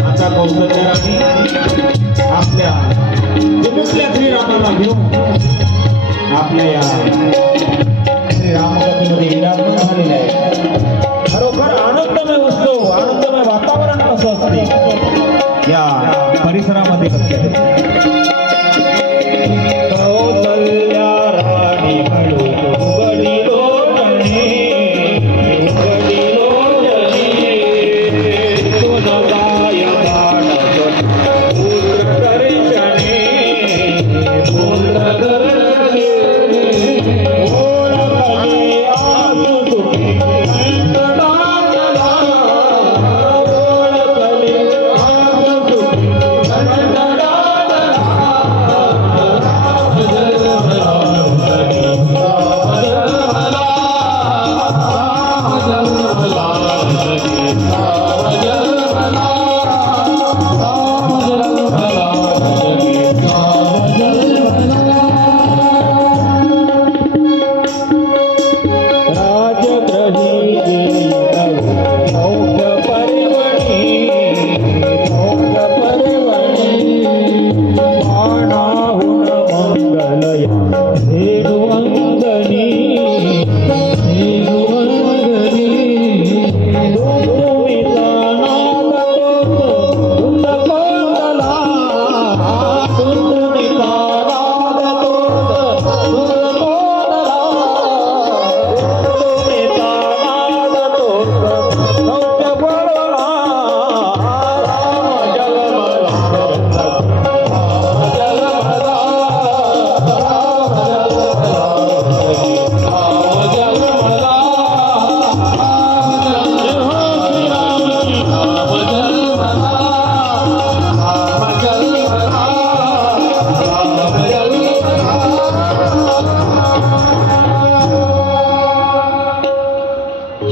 आता कौशल्यराणी आपल्या कुटुंबल्या श्रीरामाला घेऊन आपल्या या श्री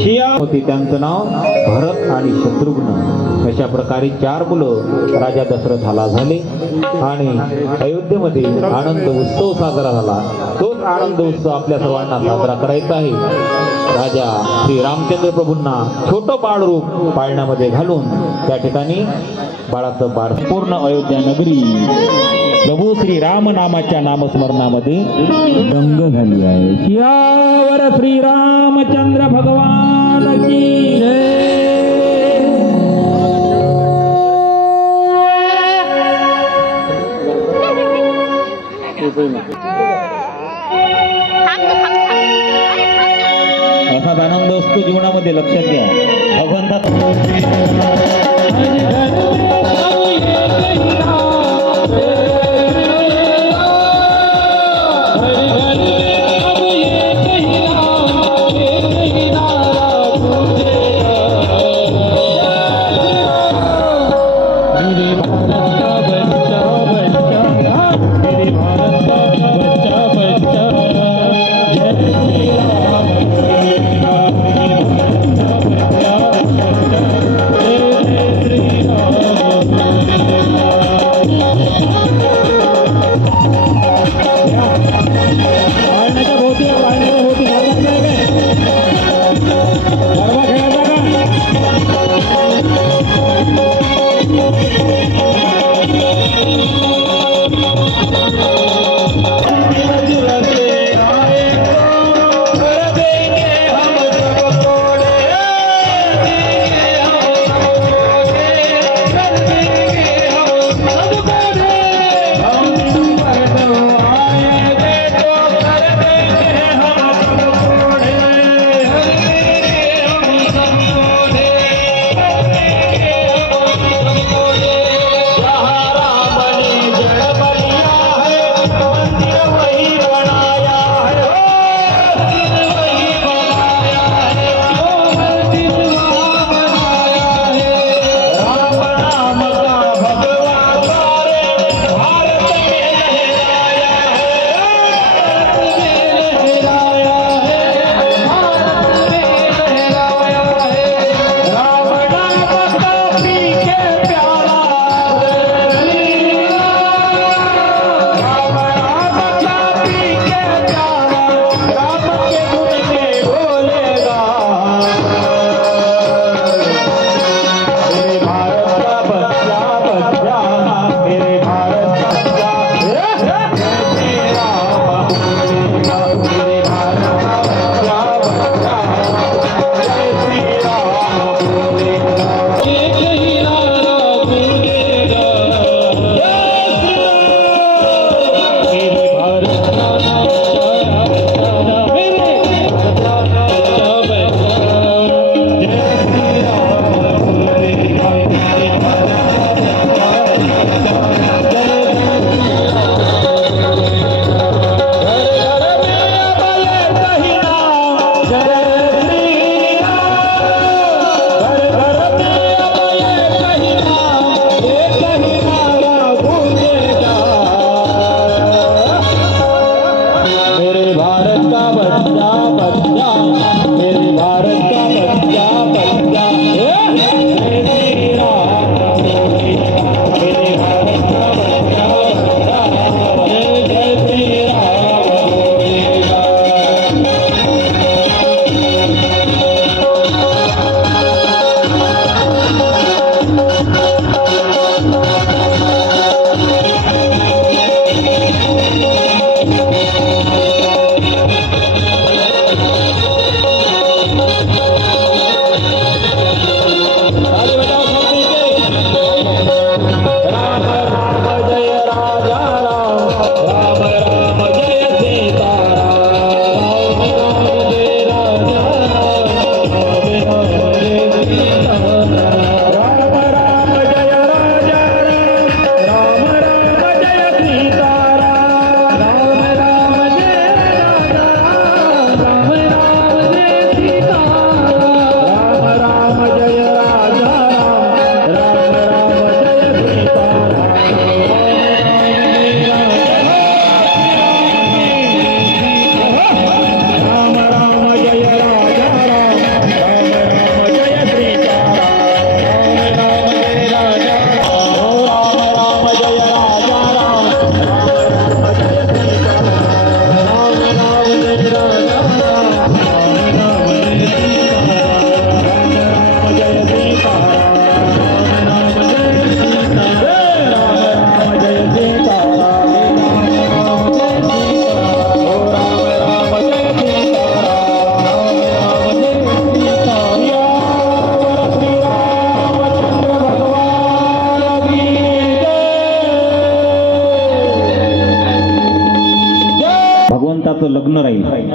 शिया होती त्यांचं नाव भरत आणि शत्रुघ्न. अशा प्रकारे चार मुलं राजा दशरथाला झाले आणि अयोध्येमध्ये आनंद उत्सव साजरा झाला. तोच आनंद उत्सव आपल्या सर्वांना साजरा करायचा आहे. राजा श्री रामचंद्र प्रभूंना छोटं बाळरूप पाळण्यामध्ये घालून त्या ठिकाणी बाळाचं बाळ पूर्ण अयोध्या नगरी प्रभू श्री राम नामाच्या नामस्मरणामध्ये दंग झाली आहे. शियावर श्री रामचंद्र भगवान की असाच आनंद असतो जीवनामध्ये लक्षात घ्या. भगवंता Bravo,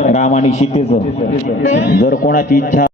राम आणि सीतेचं. जर कोणाची इच्छा